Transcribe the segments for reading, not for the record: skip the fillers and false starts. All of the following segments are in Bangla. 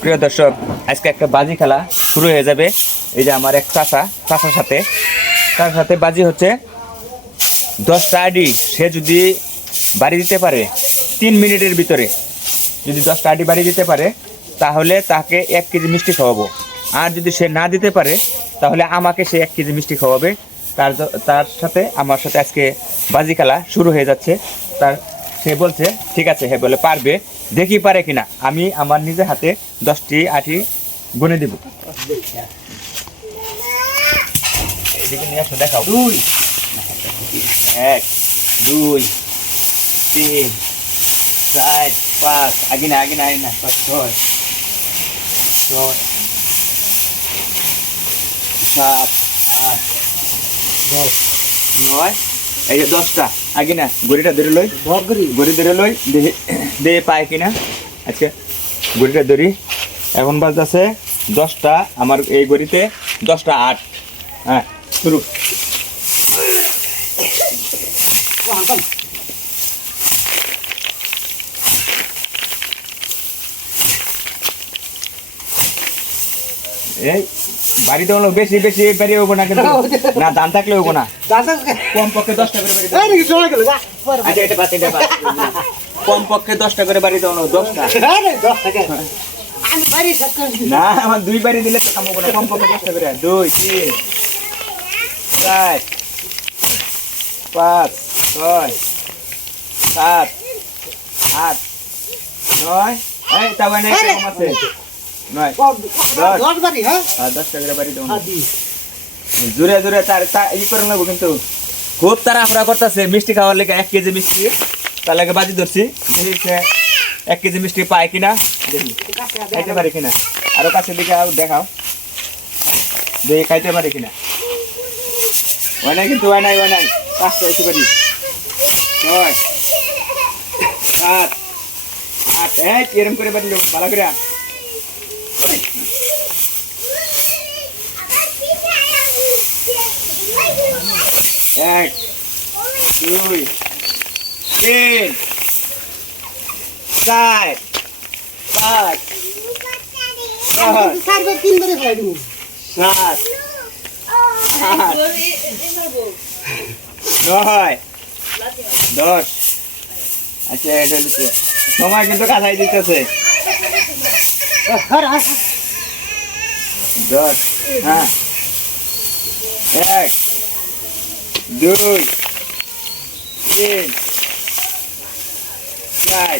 প্রিয় দর্শক, আজকে একটা বাজি খেলা শুরু হয়ে যাবে। এই যে আমার এক চাচার সাথে বাজি হচ্ছে 10টা আইডি। সে যদি বাড়ি দিতে পারে 3 মিনিটের ভিতরে, যদি 10টা আইডি বাড়ি দিতে পারে তাহলে তাকে 1 কেজি মিষ্টি খাওয়াবো। আর যদি সে না দিতে পারে তাহলে আমাকে সে 1 কেজি মিষ্টি খাওয়াবে। তার সাথে আমার সাথে আজকে বাজি খেলা শুরু হয়ে যাচ্ছে। সে বলছে ঠিক আছে, হে বলে পারবে, দেখি পারে কিনা। আমি আমার নিজের হাতে 10টি আটি গুনে দিব। এদিকে নিয়ে আসো, দেখাও। 2 1 2 3 4 5 আগে না 6 6 7 8 10 9। এই যে 10টা আগে না, গড়িটা ধরে লই, গড়ি ধরে লই, দিয়ে পায় কিনা। আচ্ছা, গড়িটা ধরি। এখন বাজতেছে 10টা, আমার এই গড়িতে 10টা 8। হ্যাঁ, শুরু। এই বাড়িতে হলো বেশি বেশি বাড়ি হবো না, কিন্তু না দান থাকলে হবো না। কমপক্ষে 10টা করে বাড়ি দাও। আচ্ছা, এটা বাদ, কমপক্ষে 10টা করে বাড়ি দাও। 10টা না, আমার 2 বাড়ি দিলে তো কাম হবো না। কমপক্ষে 10টা করে। 2 3 4 5 6 7 8 9। এই তা মানে কম আছে। 9 10 বাড়ি। হ্যাঁ, 10টা করে বাড়ি দাও। জোরে জোরে তার ই করে নেবো, কিন্তু খুব তাড়াহুড়া করতেছে মিষ্টি খাওয়ার লেগে। 1 কেজি মিষ্টি তার লাগে বাজি ধরছি। দেখি 1 কেজি মিষ্টি পায় কিনা, দেখি খাইতে পারে কিনা। আরো কাছে দিকে দেখাও, দেখি খাইতে পারে কিনা। হয় নাই, কিন্তু হয় নাই 5টা হইতে পারি। 6 7 8। এই এরম করে বাড়ি ভালো করে। 1 2 3 4 5 6 7 8 9 10। আচ্ছা, এটা লিখে সময় কিন্তু কাছাই দিতেছে। 10। হ্যাঁ, 1 2 3 4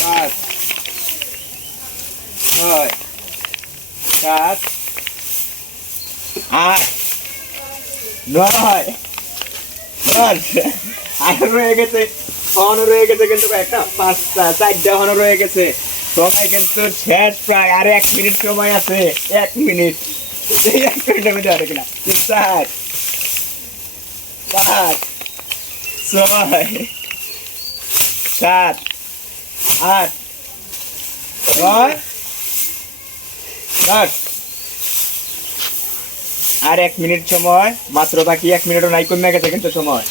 5 6 7 8 9 10। আর রয়ে গেছে, রয়ে গেছে কিন্তু একটা 5টা 4টা রয়ে গেছে। সময় কিন্তু শেষ প্রায়। আর 1 মিনিট সময় আছে। 1 মিনিট। এই 1 মিনিটের মধ্যে হবে কিনা। 4 5 6 7 8 9 10। আর 1 মিনিট সময় মাত্র বাকি। 1 মিনিটও নাই, কমে গেছে কিন্তু সময়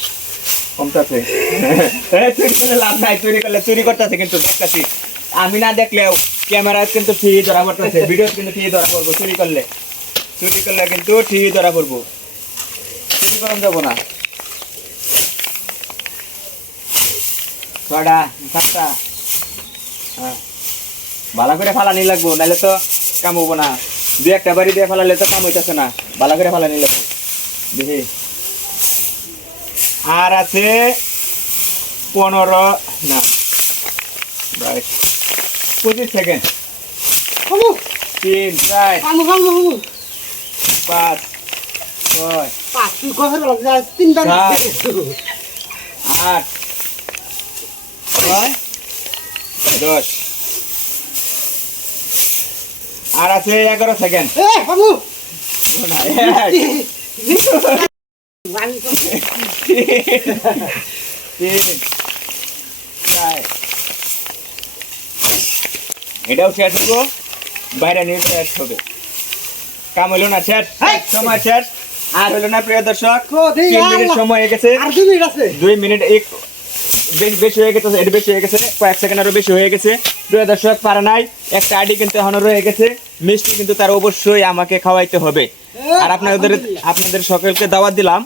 কমতেছে। চুরি করলে লাভ নাই, চুরি করতেছে কিন্তু দেখতেছি। আমি না দেখলেও ক্যামেরা কিন্তু ঠিক ধরা পড়তেছে, ভিডিও কিন্তু ঠিক ধরা পড়বো। চুরি করলে কিন্তু ঠিক ধরা পড়বো। চুরি করা যাবো না। 6টা 7টা। হ্যাঁ, ভালো করে ফালানি লাগবো, নাহলে তো কাম হবো না। 2-1টা বাড়ি দিয়ে ফালালে তো কাম হইতেছে না। ভালো করে ফালানি লাগবো। দেখি আর আছে 15 না 25 সেকেন্ড। 3 4 5 6 8 9 10। আর আছে 11 সেকেন্ড। এটাও শেষ হবো, বাইরে নিয়ে শেষ হবে। কাম হইল না, শেষ সময় শেষ। আর হইল না প্রিয় দর্শক, 3 মিনিট সময় হয়ে গেছে। 2 মিনিট বেশি হয়ে গেছে, এটা বেশি হয়ে গেছে, কয়েক সেকেন্ড আরো বেশি হয়ে গেছে। প্রিয় দর্শক পারে নাই, একটা আইডি কিন্তু এখনো রয়ে গেছে। মিষ্টি কিন্তু তার অবশ্যই আমাকে খাওয়াইতে হবে। আর আপনাদের সকলকে দাওয়াত দিলাম,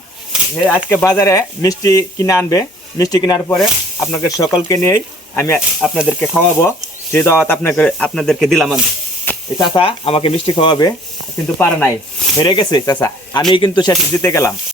আজকে বাজারে মিষ্টি কিনে আনবে। মিষ্টি কেনার পরে আপনাদের সকলকে নিয়েই আমি আপনাদেরকে খাওয়াবো। যে দাওয়াত আপনাদেরকে দিলাম আমি। এই চাচা আমাকে মিষ্টি খাওয়াবে, কিন্তু পারে নাই, হেরে গেছে চাচা। আমি কিন্তু শেষে জিতে গেলাম।